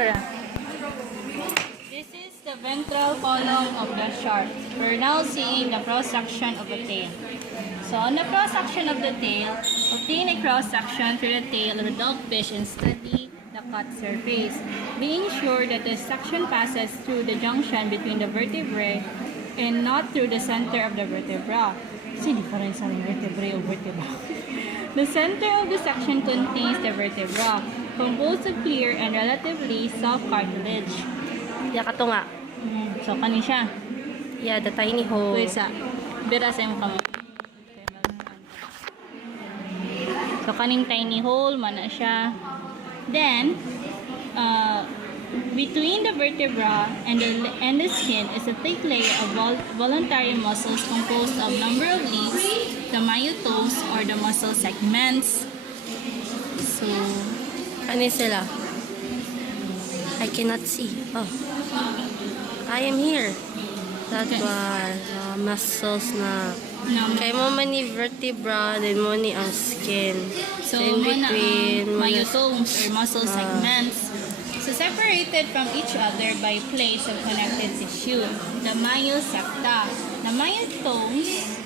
This is the ventral column of the shark. We're now seeing the cross-section of the tail. So on the cross-section of the tail, obtain a cross-section through the tail of the dogfish and study the cut surface, being sure that the section passes through the junction between the vertebrae and not through the center of the vertebra. Kasi difference sa vertebrae o vertebra. The center of the section contains the vertebra, composed of clear and relatively soft cartilage. Ya ka to nga. So, kanin siya. Yeah, the tiny hole. Wait sa, bira sa yung kamay. So, kaning tiny hole, mana siya. Then, between the vertebra and the skin is a thick layer of voluntary muscles composed of number of leaves, the myotomes or the muscle segments. So, Ano sila? I cannot see. Oh. I am here. That was muscles na. Kaya mo man ni vertebra, then mo ni ang skin. So, in between, myotomes or muscle segments. So, separated from each other by plates of connected tissue, the myosepta. The myotomes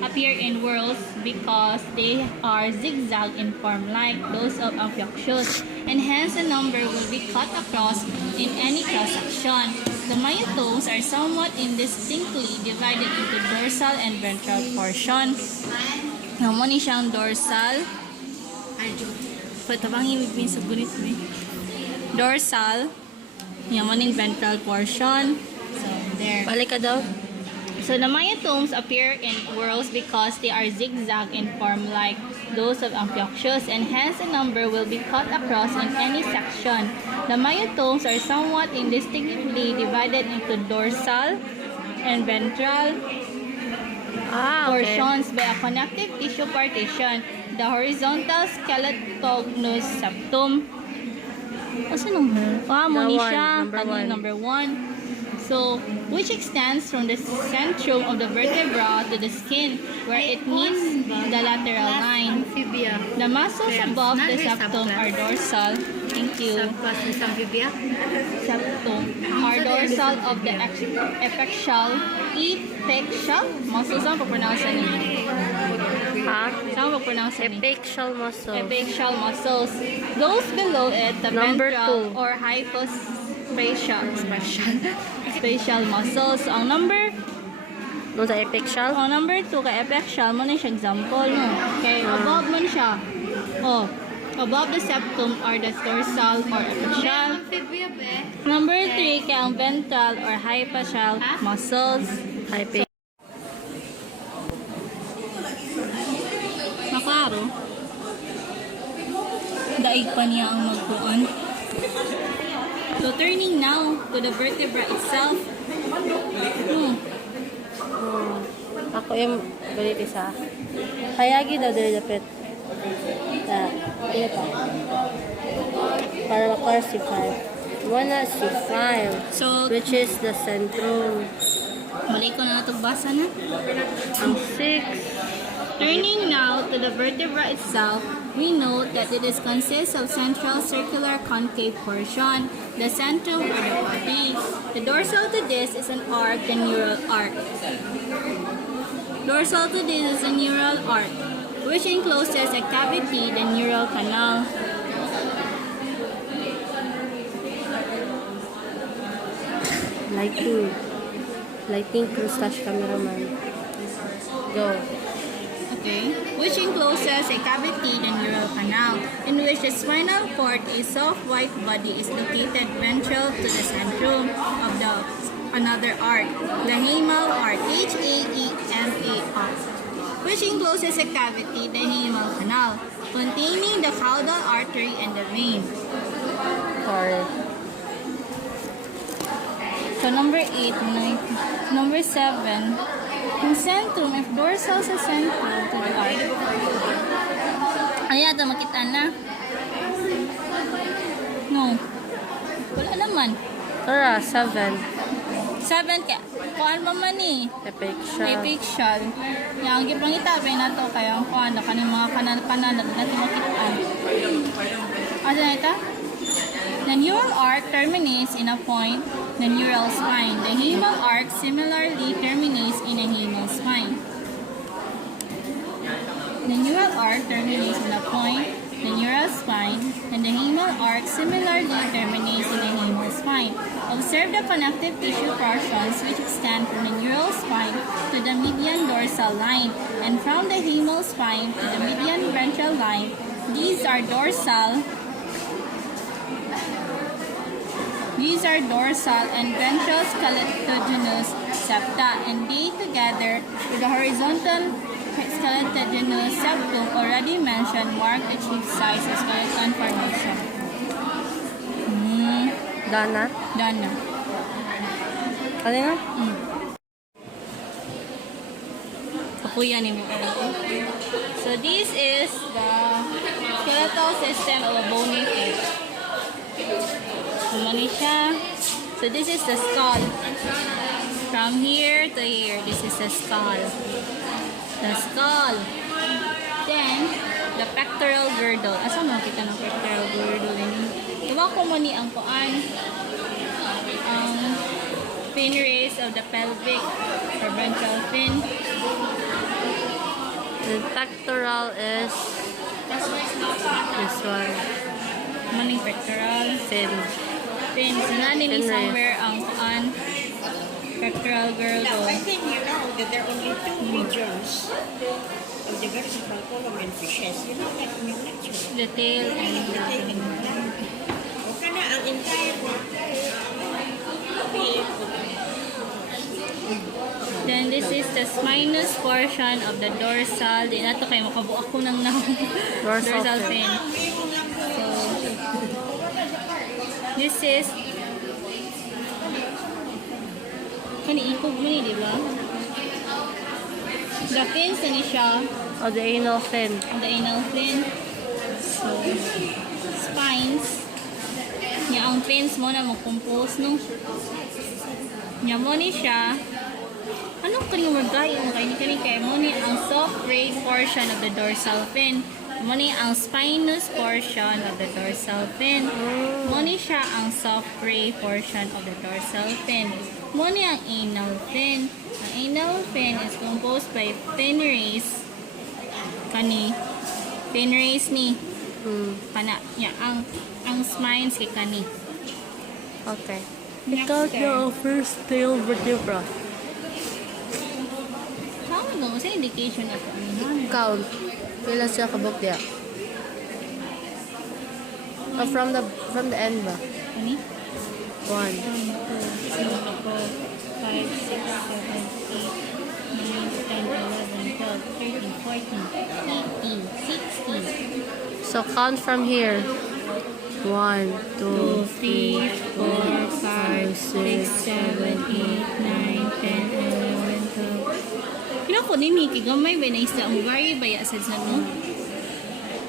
appear in whorls because they are zigzag in form like those of Amphioxus, and hence a number will be cut across in any cross-section. The myotomes are somewhat indistinctly divided into dorsal and ventral portion. Naman ni siyang dorsal. Patabang himig sa gunit mo. Dorsal. Naman yung ventral portion. So, there. Balik ka daw. So the myotomes appear in whorls because they are zigzag in form like those of Amphioxus, and hence a number will be cut across in any section. The myotomes are somewhat indistinctly divided into dorsal and ventral portions by a connective tissue partition, the horizontal skeletonous septum. What's the number? Muni siya. Number 1. So, which extends from the centrum of the vertebra to the skin, where it meets the lateral line. The muscles above the septum are dorsal. Thank you. Septum are dorsal of the epexal muscles. Saan pa-pronounce yan? Saan pa-pronounce yan? Epexal muscles. Epexal muscles. Those below it, the ventral or spatial muscles. Ang number no sa epexal? Ang number 2 kay epexal mo na siya example no. Kay above mo siya. Oh, above the septum are the dorsal or epexal. Number 3 kay ang ventral or hypofascial muscles. Maklaro. Daig pa niya ang magkuan. So, turning now to the vertebra itself. Ako yung galit isa. Hayagi daw dili dapit. Iya pa. Para makar si 5. Wala si 5. So, which is the centrum. mali ko na basa na. Ang 6. Turning now to the vertebra itself, we note that it is consists of central circular concave portion, the centrum or the body. The dorsal to this is an arc, the neural arc. Dorsal to this is a neural arc, which encloses a cavity, the neural canal. Lighting crustache cameraman. Go. Okay, which encloses a cavity, the neural canal, in which the spinal cord, a soft white body, is located ventral to the centrum of the another arc, the haemal arc, H-A-E-M-A arc, which encloses a cavity, the haemal canal, containing the caudal artery and the vein. Sorry. So number 8, number 7. Yung centrum, if dorsal sa centrum to the arc. Ayan, ito makita na. No. Wala naman. Tara, 7. 7 ka. Kuhaan pa man eh. Epexal. Yang gipang itapay na to kaya ang kuhaan na kaning mga kanan na ito makitaan. Asa na ito? The neural arc terminates in a point, the neural spine. The humeral arc similarly terminates in a humeral spine. The neural arc terminates in a point, the neural spine, and the humeral arc similarly terminates in a humeral spine. Observe the connective tissue portions which extend from the neural spine to the median dorsal line and from the humeral spine to the median ventral line. These are dorsal and ventral skeletal septa, and they together with the horizontal skeletal septum already mentioned mark the chief size of skeleton formation. Dana? Done na. Ano nga? Kapuya ni mo. So this is the skeletal system of a bony fish. Kumani siya. So this is the skull. From here to here, this is the skull. The skull. Then, the pectoral girdle. Asa mo kita ng pectoral girdle? Diba ko mo ni ang kuan? Ang fin race of the pelvic or ventral fin. The pectoral is this one. Maning pectoral. Fin. Fin. So, nanin Fin somewhere ang kuan? Pectoral girdle. Now, I think you know that there are only two regions of the vertebral column in fishes. You know that in your lecture. The tail and The tail and the flank. Okay na, ang entire then this is the spinous portion of the dorsal. Di na to kayo makabuak ko ng dorsal fin. So, this is kaniikog mo ni, di ba? The fins na ni siya. Oh, the anal fin. The anal fin. So, spines. Nya ang fins mo na mag-compose, no? Nya mo ni siya. Anong kanyang magay? Ang kaya mo ni ang soft ray portion of the dorsal fin. Mo ni ang spinous portion of the dorsal fin. Mo ni siya ang soft ray portion of the dorsal fin. Mo ni ang anal fin. Ang anal fin is composed by fin rays. Kani. Fin rays ni. Kana. Ya, ang spines kay kani. Okay. Next Ikaw term. yung first tail vertebra. How no? Sa indication na po. Count. Pila siya kabuk diya? Oh, from the end ba? Kani? 1. 1, 2, 3, 4, 5, 6, 7, 8, 9, 10, 11, 12, 13, 14, 15, 16. So count from here. 1, 2, 3, 4, 5, 6, 7, 8, 9, 10, 11, 12. Kino ko ni Miki, gamay ba na isda ang very bayasad sa no?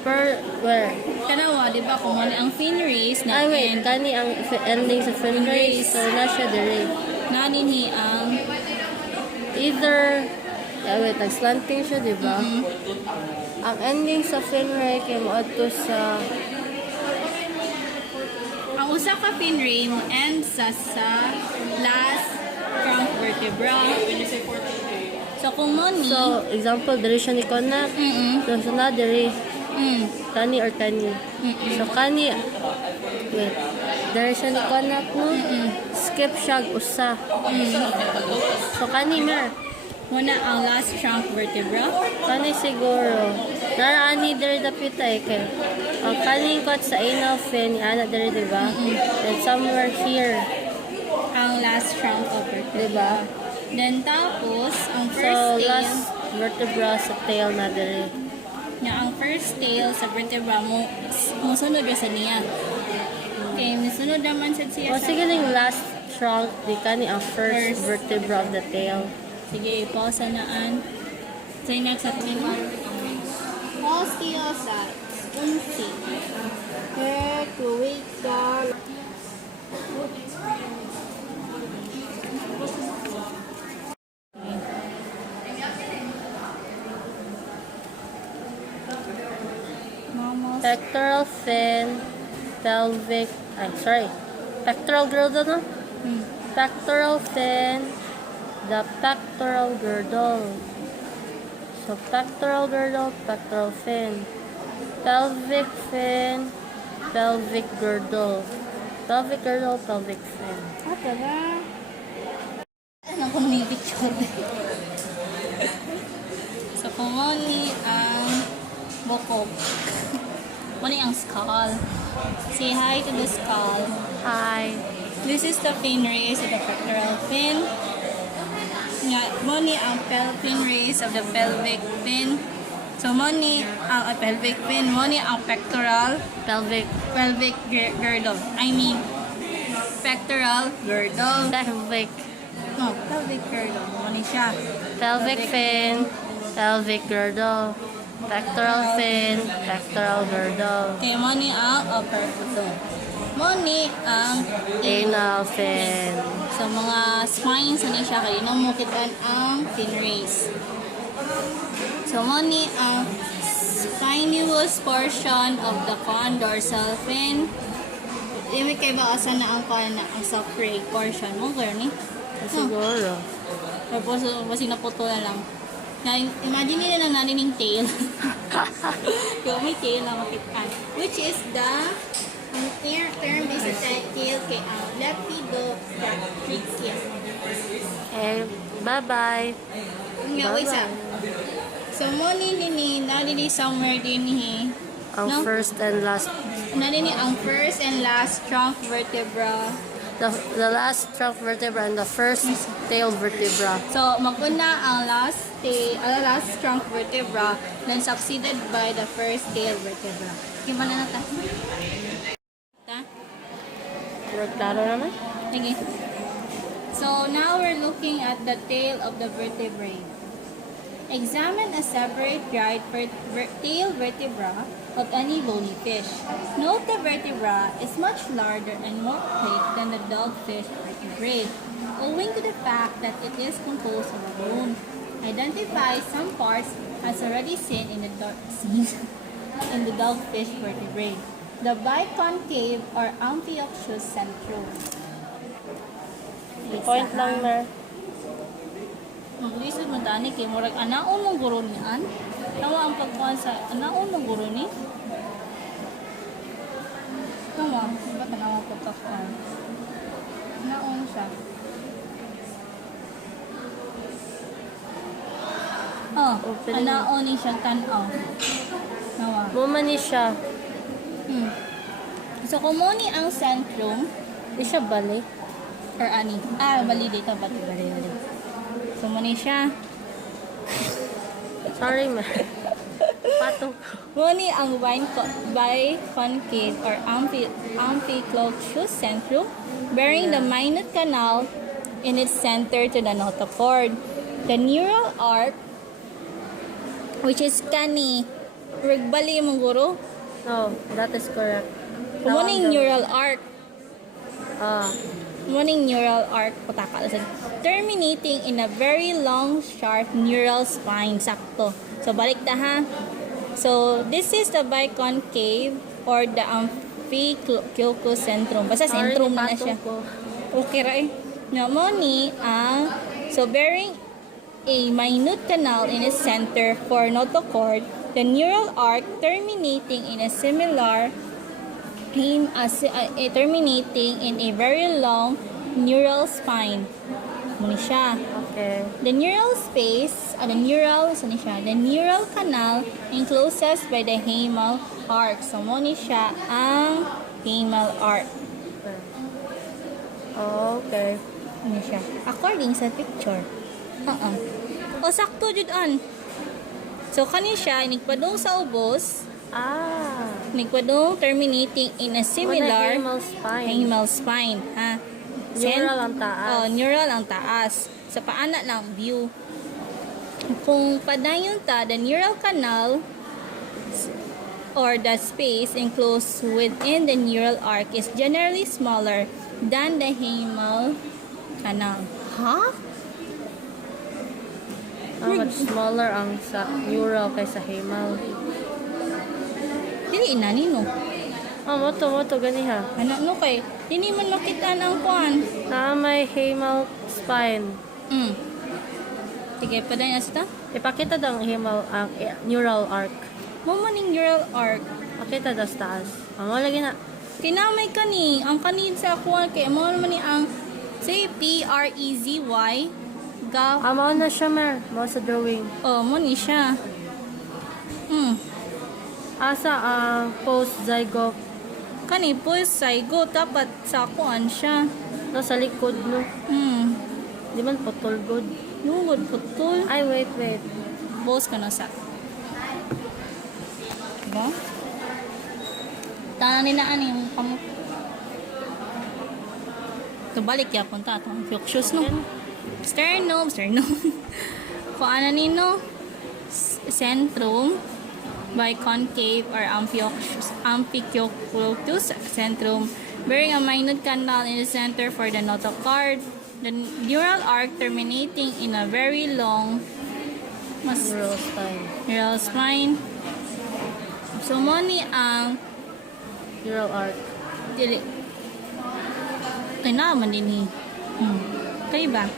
Per, where? Tanawa, di ba kung ano ang fin race na Ay, wait. end, Kani ang ending sa fin race. So, na siya dire. naninhi ang Either, wait, nag-slanting siya, di ba? Ang ending sa fin race kay moadto sa ang usa ka fin ray mo end sa last trunk vertebra. So kung mo ni So, example, dire siya ni connect. So, na dire. Kani or kani. So, kani, wait, dire siya ni connect mo. Skip siya usa. So, kani mer. muna ang last trunk vertebra. Kani siguro. Naraani dire dapit ay kay. Ang kani kot sa anal fin, ana dire, di ba? And somewhere here, Ang last trunk of vertebra. di ba? Then tapos ang So, first tail last vertebra sa tail na dire. ang first tail sa vertebra mo musunod ra sa niya. Okay, musunod naman sad siya O sa sige ning last trunk, di kani ang first First. vertebra of the tail. sige, pause naan. So next at me. Osteocytes, unsi. Equical. Pectoral fin, pelvic, pectoral girdle, no? Hmm. Pectoral fin, the pectoral girdle. So, pectoral girdle, pectoral fin. Pelvic fin, pelvic girdle. Pelvic girdle, pelvic fin. Ah, tara. Ano kung may picture? So, kung muni ang bukog. Muni ang skull. Say hi to the skull. Hi. This is the fin race of the pectoral fin. Muni ang fin race of the pelvic fin. So, muni ang pelvic fin. Muni ang pectoral Pelvic. girdle. I mean, pectoral girdle. Pelvic. No, pelvic girdle. Muni siya. Pelvic fin, pelvic girdle. Pectoral fin, pectoral girdle. Okay, muni ang upper puto. Muni ang Anal fin. so, mga spines na siya kayo nang mukitan ang fin race. So, muni ang spinous portion of the dorsal fin. Ibig kayo ba asan na ang soft ray portion mo, Gurney? Siguro. Tapos, kasi naputo na lang. Imagine nila na natin yung tail. Yung may tail na makitaan. Which is the term is the tail kay ang Lepidopteryx. Okay, bye-bye. Nga, wait sa. So, mo nalini somewhere din Ang no? first and last. Nalini ang first and last trunk vertebra. The last trunk vertebra and the first tail vertebra. So, maguna ang last trunk vertebra, then succeeded by the first tail vertebra. Kima na nata? Klaro naman? Sige. So, now we're looking at the tail of the vertebrae. Examine a separate right tail vertebra of any bony fish. Note the vertebra is much larger and more thick than the dogfish vertebrate, owing to the fact that it is composed of a bone. Identify some parts as already seen in the dogfish vertebrate. The biconcave or amphioxus centrum. Point lang na. Maglisod mo tani kay murag anaon mong guro niyan. Tawa ang pagkuhan sa anaon mong guro ni. Tawa, ba tanawa ko pagkuhan. Anaon siya. Oh, anaon ni siyang tanaw. Tawa. Mumani siya. So, kumuni ang centrum Di siya bali. or ani. Bali dito ba bali. So, muni siya. Sorry, ma. Patong. Muni ang biconcave or amphioxus centrum, bearing the minute canal in its center to the notochord. The neural arc, which is kani, rigbali mong guro. No, that is correct. Muning neural arc. Morning neural arc terminating in a very long sharp neural spine. Sakto. So balik ta ha. So this is the biconcave or the amphioxus centrum. Basta centrum na siya. Okay ra eh. Mo ni ang so bearing a minute canal in its center for notochord, the neural arc terminating in a similar terminating in a very long neural spine. Muna siya. Okay. The neural space, the neural canal encloses by the hamal arc. So, muna siya ang hamal arc. Okay. Muna siya. According sa picture. O, sakto jud an. So, kani siya, nagpadong sa ubos. Nagpadong terminating in a similar hamal spine. Ha? Neural ang taas. Neural ang taas. Sa paana lang view. Kung padayon ta, the neural canal or the space enclosed within the neural arc is generally smaller than the hamal canal. Ha? How much smaller ang sa neural kaysa hamal? Dili na nino. Oh, moto ganiha. Ano no kay? Dini man makita ang kuan. Na may hemal spine. Sige, paday na sa ta. Ipakita daw ang hemal ang neural arc. Mo man ning neural arc. Pakita daw sa taas. Amo lagi na. Kinamay kani, ang kanin sa kuan kay mo man ni ang say PREZY ga. Amo na siya mer. Mo sa drawing. Oh, mo ni siya. Asa ang post zygote Kani po saygo dapat sa kuan siya. no sa likod no. Di man putol good. Lungod putol. Ay wait. Boss ka na sa. Diba? Tanan nila ani yung kamot. Tubalik ya punta atong shoes no. Sternum. Kuan ani no. Centrum biconcave or amphicocluteus centrum bearing a minute canal in the center for the notochord. The neural arc terminating in a very long neural spine. So mo ni ang Neural arc. dili kay naman din kay ba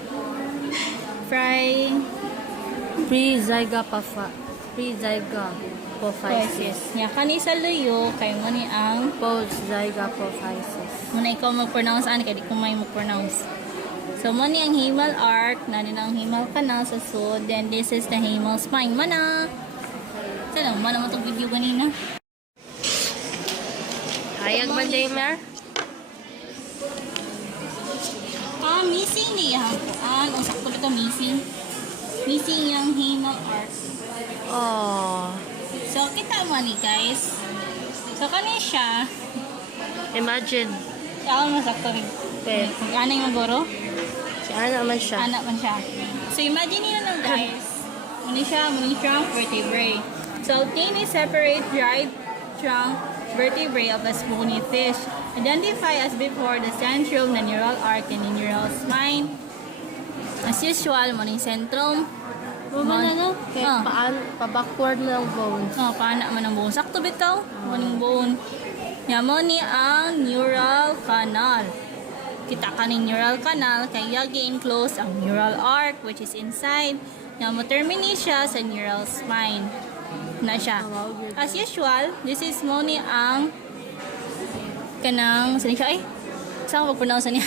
Pre-zygapophysis. nya kani sa luyo kay mo ni ang Post-zygapophysis. muna ikaw mag-pronounce ani kay di ko may mag-pronounce. So mo ni ang hemal arc na din ang hemal canal sa sud, then this is the hemal spine mana. Sana mana mo tong video kanina. Hayag man day mer? Missing niya. Usak ko ito missing. Missing yung hemal arc. Oh. So, kita mo ni guys. So, kani siya. Imagine. Ako masakto rin. Okay. Ano yung magoro? Si Ana man siya. Anak man siya. So, imagine nyo lang guys. Muni siya ang vertebrae. So, obtain a separate dried trunk vertebrae of a bony fish. Identify as before the centrum, the neural arc, and the neural spine. As usual, muni centrum. Mama na no? Kaya pa-backward na ang bones. Paana man ang bone. Sakto bitaw. Muning bone. Mo ni ang neural canal. Kita ka ni neural canal kay gi-enclose ang neural arc which is inside. Mo terminate siya sa neural spine. Na siya. As usual, this is mo ni ang kanang saan siya saan ko pronounce niya?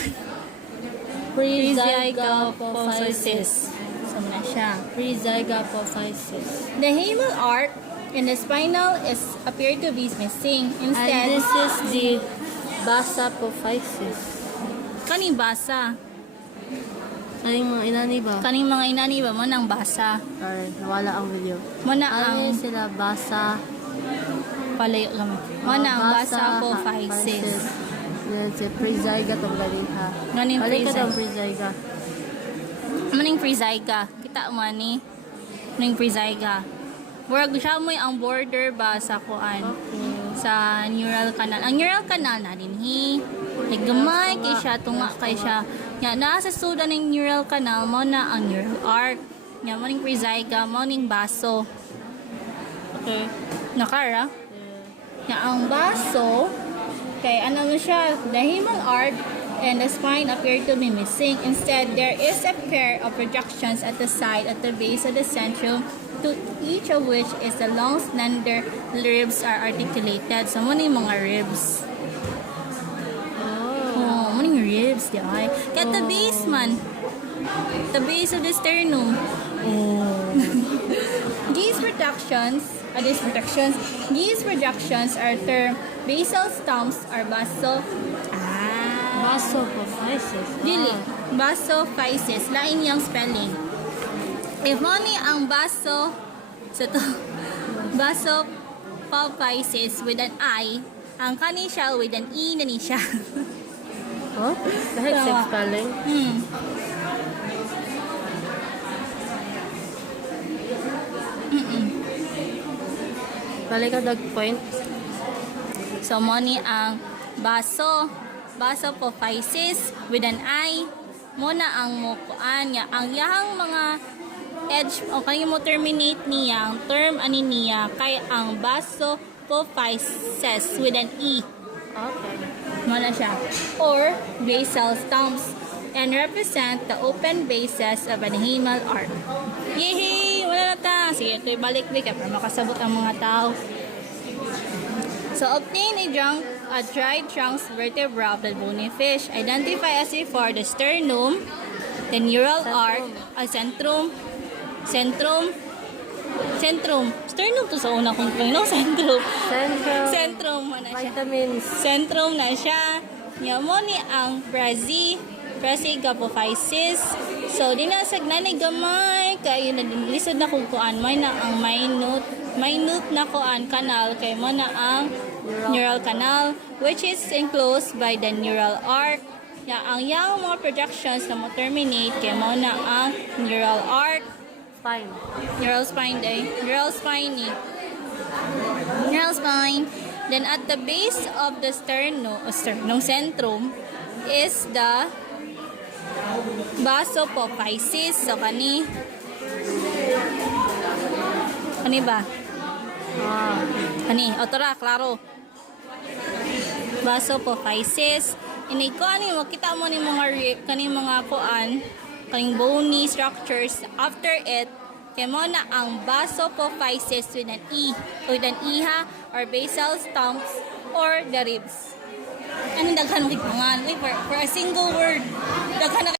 Pre-zygapophysis. So na siya. Pre-zygapophysis. The hemal arc and the spinal is appear to be missing. Instead, And this is the basapophysis. kaning basa. Kaning mga inani ba? Kaning mga inani ba mo nang basa. Or nawala ang video. Mo na Ano ang sila basa? palayo kami. Mo na ang basapophysis. Yan si pre-zyga tong ganiha. Nganing Balik ka daw pre-zyga. pre-zyga. Maning pre-zyga. Kita mo ni. Maning pre-zyga. Wag siya mo ang border ba sa kuan. Okay. Sa neural canal. Ang neural canal na din gamay kay siya, tunga kay siya. Nga nasa suda ng neural canal mo na ang neural arc. Nga mo ning pre-zyga, mo ning baso. Okay. Nakara? Nga ang baso kay ano mo siya, the hemal arc and the spine appear to be missing. Instead, there is a pair of projections at the side at the base of the centrum, to each of which is the long slender ribs are articulated. So, mo yung mga ribs. Oh, mo yung ribs, di ay. Kaya the base man. The base of the sternum. These projections are termed basal stumps or Basopophysis. Dili, basophysis. Lain yung spelling. If money ang basophysis with an I, ang kani siya with an E na ni siya. Oh? Dahil Tawa. sa spelling? Balik ka dag point. So, money ang basophysis with an I. Muna ang mukuan niya. Ang yahang mga edge o kaya mo terminate niya, ang term ani niya kay ang basophysis with an E. Okay. Mana siya. Or basal stumps and represent the open bases of an animal arc. Yehey! Wala na ta. Sige, ito ibalik di para makasabot ang mga tao. So, obtain a dried trunks vertebra of the bony fish. Identify as before the sternum, the neural arc, centrum. Sternum to sa una kong no? Centrum. Centrum na siya. Vitamins. Centrum na siya. Mo ni ang brachiophysis. So, dinasag na ni gamay. Kaya lisod na kung kuan. May na ang minute na kuan canal. Kaya mo na ang neural canal, which is enclosed by the neural arc. Ang mga projections na mo terminate. Kaya mo na ang neural arc. Spine. Neural spine day. Neural spine. Then at the base of the sternum centrum is the vasopophysis. So kani ba? Kani, otora, klaro. Vasopophysis. Ini ko ani mo kita mo ni mga kani mga kuan, kaning bony structures. After it, kaya mo na ang vasopophysis with an iha or basal stumps or the ribs. Ano daghan mo ipangan? For a single word, daghan na